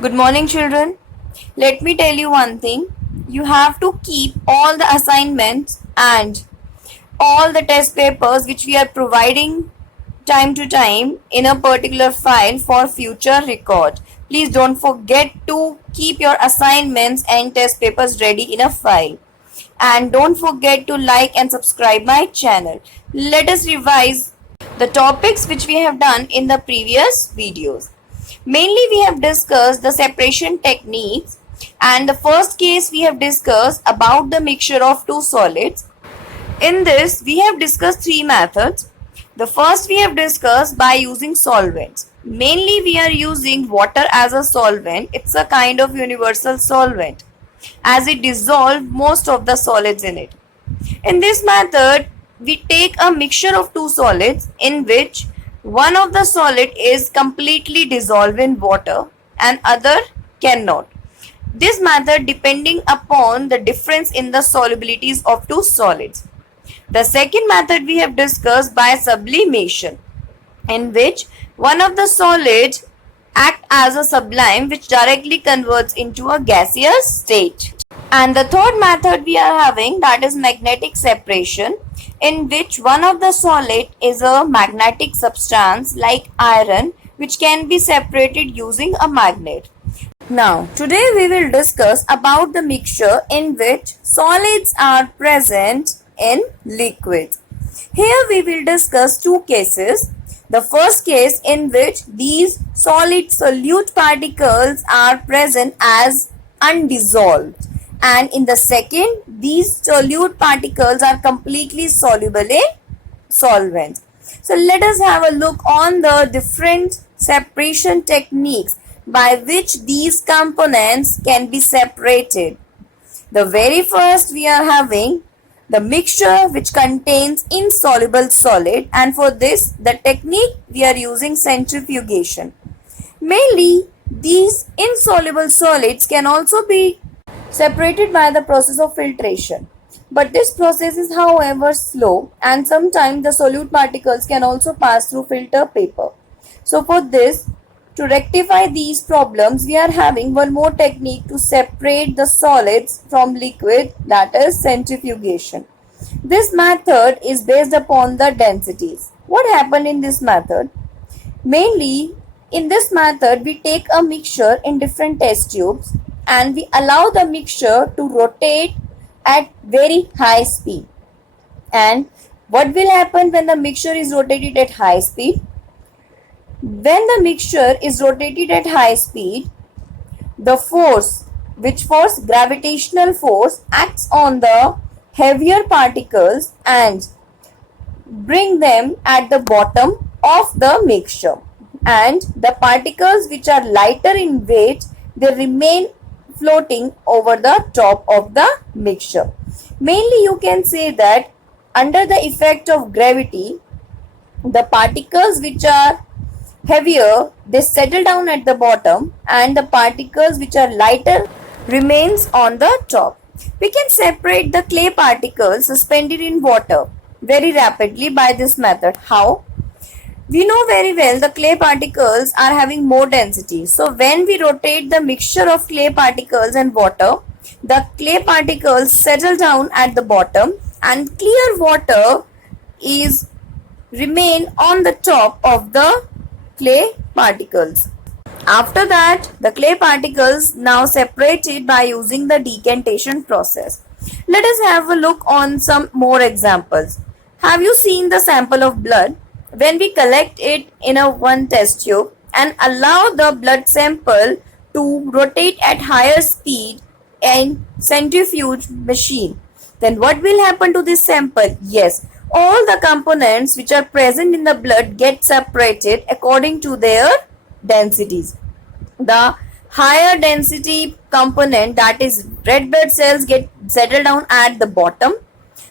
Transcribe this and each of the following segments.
Good morning, children. Let me tell you one thing. You have to keep all the assignments and all the test papers which we are providing time to time in a particular file for future record. Please don't forget to keep your assignments and test papers ready in a file. And don't forget to like and subscribe my channel. Let us revise the topics which we have done in the previous videos. Mainly we have discussed the separation techniques, and the first case we have discussed about the mixture of two solids. In this we have discussed three methods. The first we have discussed by using solvents. Mainly we are using water as a solvent. It's a kind of universal solvent as it dissolves most of the solids in it. In this method, we take a mixture of two solids in which one of the solid is completely dissolved in water and other cannot. This method depending upon the difference in the solubilities of two solids. The second method we have discussed by sublimation, in which one of the solids act as a sublime which directly converts into a gaseous state. And the third method we are having, that is magnetic separation, in which one of the solid is a magnetic substance like iron which can be separated using a magnet. Now, today we will discuss about the mixture in which solids are present in liquids. Here we will discuss two cases. The first case in which these solid solute particles are present as undissolved, and in the second these solute particles are completely soluble in solvents. So let us have a look on the different separation techniques by which these components can be separated. The very first we are having the mixture which contains insoluble solid, and for this the technique we are using centrifugation. Mainly these insoluble solids can also be separated by the process of filtration. But this process is however slow, and sometimes the solute particles can also pass through filter paper. So for this, to rectify these problems, we are having one more technique to separate the solids from liquid, that is centrifugation. This method is based upon the densities. What happened in this method? Mainly, in this method, we take a mixture in different test tubes and we allow the mixture to rotate at very high speed. And what will happen when the mixture is rotated at high speed? When the mixture is rotated at high speed, the force, gravitational force, acts on the heavier particles and bring them at the bottom of the mixture, and the particles which are lighter in weight, they remain floating over the top of the mixture. Mainly you can say that under the effect of gravity, the particles which are heavier, they settle down at the bottom, and the particles which are lighter remains on the top. We can separate the clay particles suspended in water very rapidly by this method. How? We know very well the clay particles are having more density. So when we rotate the mixture of clay particles and water, the clay particles settle down at the bottom and clear water is remain on the top of the clay particles. After that, the clay particles now separated by using the decantation process. Let us have a look on some more examples. Have you seen the sample of blood? When we collect it in a one test tube and allow the blood sample to rotate at higher speed in centrifuge machine, then what will happen to this sample? Yes, all the components which are present in the blood get separated according to their densities. The higher density component, that is red blood cells, get settled down at the bottom.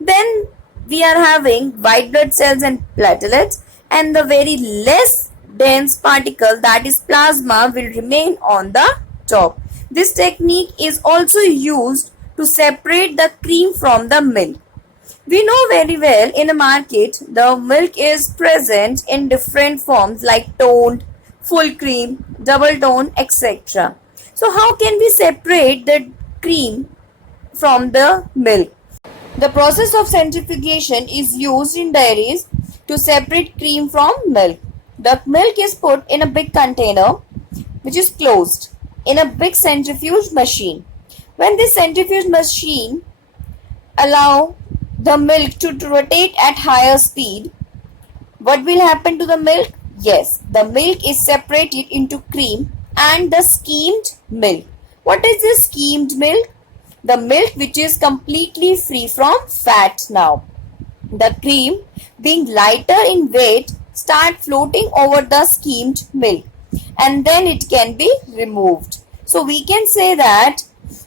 Then we are having white blood cells and platelets, and the very less dense particle, that is plasma, will remain on the top. This technique is also used to separate the cream from the milk. We know very well in a market the milk is present in different forms like toned, full cream, double tone, etc. So how can we separate the cream from the milk? The process of centrifugation is used in dairies to separate cream from milk. The milk is put in a big container which is closed in a big centrifuge machine. When this centrifuge machine allow the milk to rotate at higher speed, what will happen to the milk? Yes, the milk is separated into cream and the skimmed milk. What is this skimmed milk? The milk which is completely free from fat now. The cream, being lighter in weight, start floating over the skimmed milk and then it can be removed. So we can say that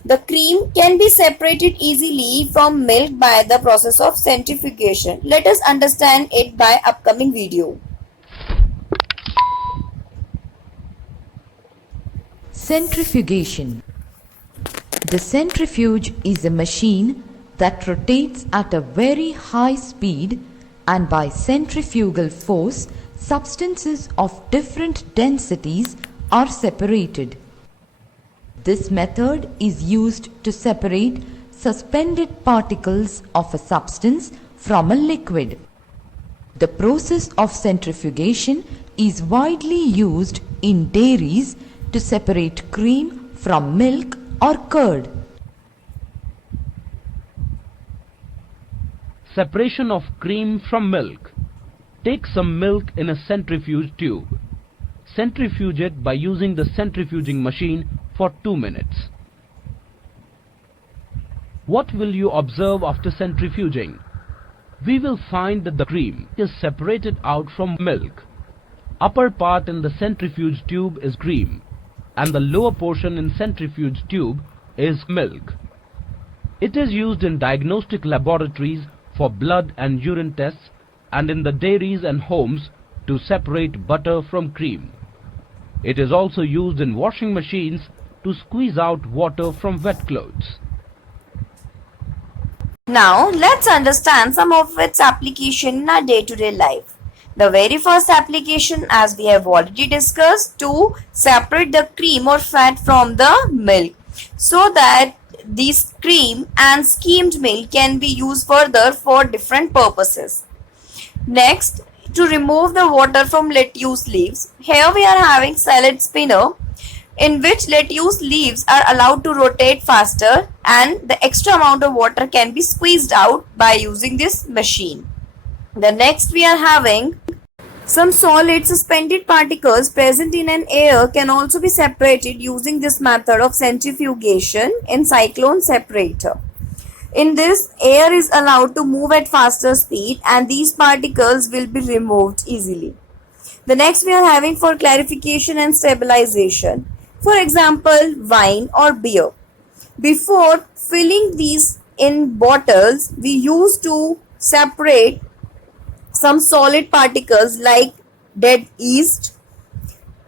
the cream can be separated easily from milk by the process of centrifugation. Let us understand it by upcoming video. Centrifugation. The centrifuge is a machine that rotates at a very high speed, and by centrifugal force, substances of different densities are separated. This method is used to separate suspended particles of a substance from a liquid. The process of centrifugation is widely used in dairies to separate cream from milk or curd. Separation of cream from milk. Take some milk in a centrifuge tube. Centrifuge it by using the centrifuging machine for 2 minutes. What will you observe after centrifuging? We will find that the cream is separated out from milk. Upper part in the centrifuge tube is cream and the lower portion in centrifuge tube is milk. It is used in diagnostic laboratories for blood and urine tests and in the dairies and homes to separate butter from cream. It is also used in washing machines to squeeze out water from wet clothes. Now let's understand some of its application in our day-to-day life. The very first application, as we have already discussed, to separate the cream or fat from the milk so that this cream and skimmed milk can be used further for different purposes. Next, to remove the water from lettuce leaves. Here we are having salad spinner in which lettuce leaves are allowed to rotate faster and the extra amount of water can be squeezed out by using this machine. The next we are having some solid suspended particles present in an air can also be separated using this method of centrifugation in cyclone separator. In this, air is allowed to move at faster speed and these particles will be removed easily. The next we are having for clarification and stabilization. For example, wine or beer. Before filling these in bottles, we used to separate some solid particles like dead yeast,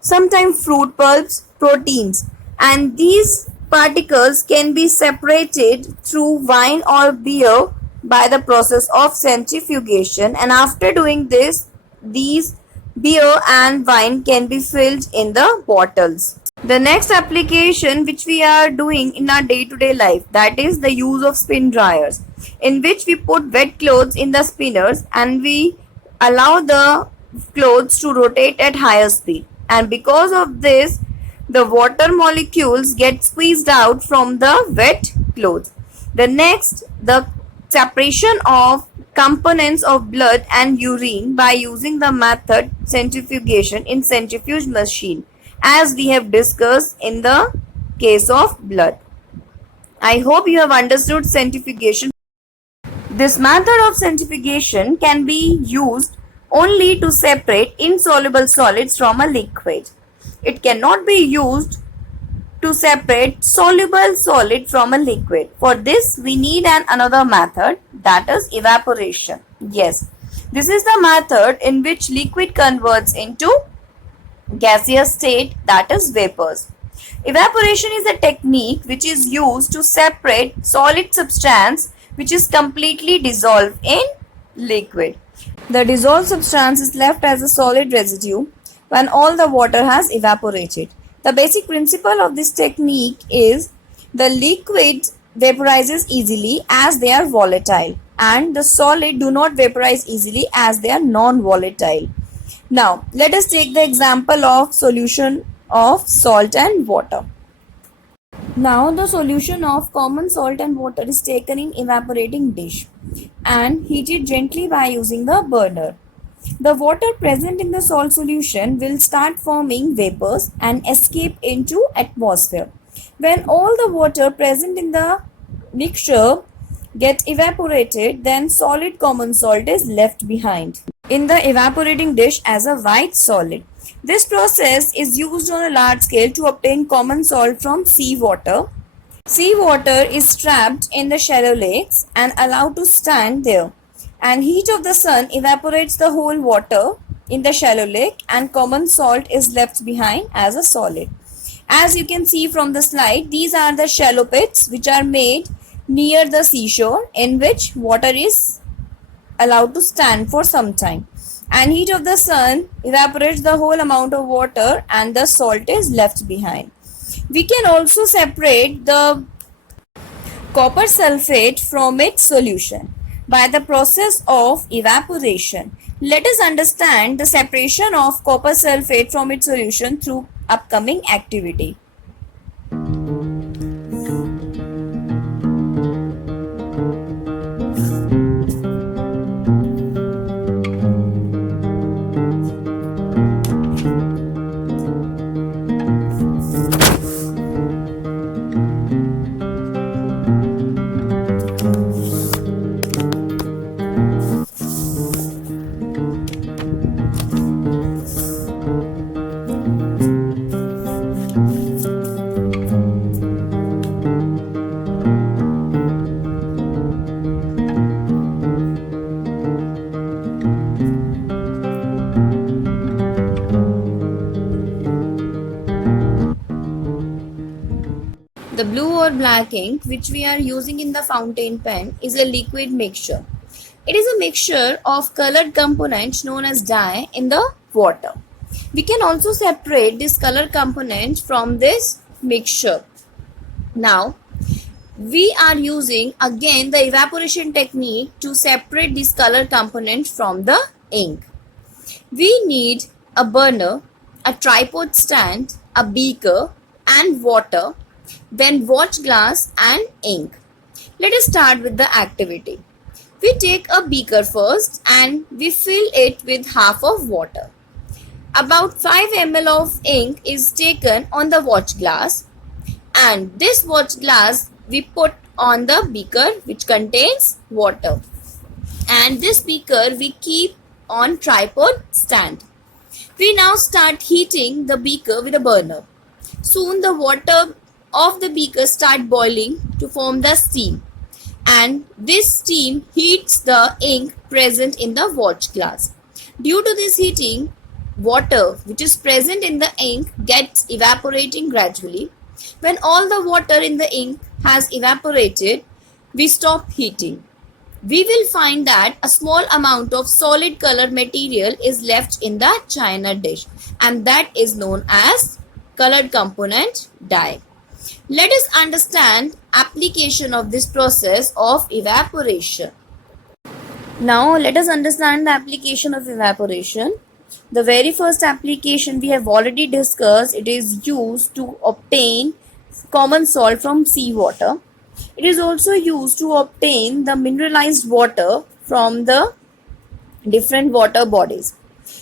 sometimes fruit pulps, proteins, and these particles can be separated through wine or beer by the process of centrifugation, and after doing this, these beer and wine can be filled in the bottles. The next application which we are doing in our day-to-day life, that is the use of spin dryers, in which we put wet clothes in the spinners and we allow the clothes to rotate at higher speed, and because of this the water molecules get squeezed out from the wet clothes. The next, the separation of components of blood and urine by using the method centrifugation in centrifuge machine, as we have discussed in the case of blood. I hope you have understood centrifugation. This method of centrifugation can be used only to separate insoluble solids from a liquid. It cannot be used to separate soluble solid from a liquid. For this, we need another method, that is evaporation. Yes, this is the method in which liquid converts into gaseous state, that is vapors. Evaporation is a technique which is used to separate solid substance which is completely dissolved in liquid. The dissolved substance is left as a solid residue when all the water has evaporated. The basic principle of this technique is the liquid vaporizes easily as they are volatile, and the solid do not vaporize easily as they are non-volatile. Now, let us take the example of solution of salt and water. Now, the solution of common salt and water is taken in evaporating dish and heated gently by using a burner. The water present in the salt solution will start forming vapors and escape into atmosphere. When all the water present in the mixture gets evaporated, then solid common salt is left behind in the evaporating dish as a white solid. This process is used on a large scale to obtain common salt from seawater. Seawater is trapped in the shallow lakes and allowed to stand there, and heat of the sun evaporates the whole water in the shallow lake, and common salt is left behind as a solid. As you can see from the slide, these are the shallow pits which are made near the seashore, in which water is allowed to stand for some time, and heat of the sun evaporates the whole amount of water and the salt is left behind. We can also separate the copper sulfate from its solution by the process of evaporation. Let us understand the separation of copper sulfate from its solution through upcoming activity. The blue or black ink which we are using in the fountain pen is a liquid mixture. It is a mixture of colored components known as dye in the water. We can also separate this color component from this mixture. Now, we are using again the evaporation technique to separate this color component from the ink. We need a burner, a tripod stand, a beaker and water, then watch glass and ink. Let us start with the activity. We take a beaker first and we fill it with half of water. About 5 ml of ink is taken on the watch glass, and this watch glass we put on the beaker which contains water, and this beaker we keep on tripod stand. We now start heating the beaker with a burner. Soon the water of the beaker start boiling to form the steam, and this steam heats the ink present in the watch glass. Due to this heating, water which is present in the ink gets evaporating gradually. When all the water in the ink has evaporated, we stop heating. We will find that a small amount of solid color material is left in the china dish, and that is known as colored component dye. Let us understand application of this process of evaporation. Now let us understand the application of evaporation. The very first application we have already discussed. It is used to obtain common salt from seawater. It is also used to obtain the mineralized water from the different water bodies.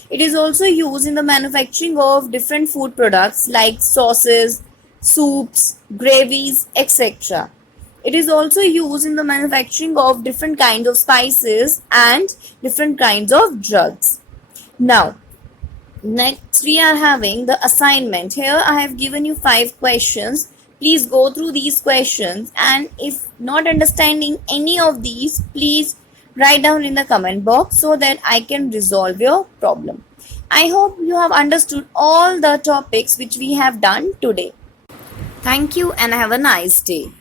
It is also used in the manufacturing of different food products like sauces, soups, gravies, etc. It is also used in the manufacturing of different kinds of spices and different kinds of drugs. Now, next we are having the assignment. Here I have given you 5 questions. Please go through these questions, and if not understanding any of these, please write down in the comment box so that I can resolve your problem. I hope you have understood all the topics which we have done today. Thank you and have a nice day.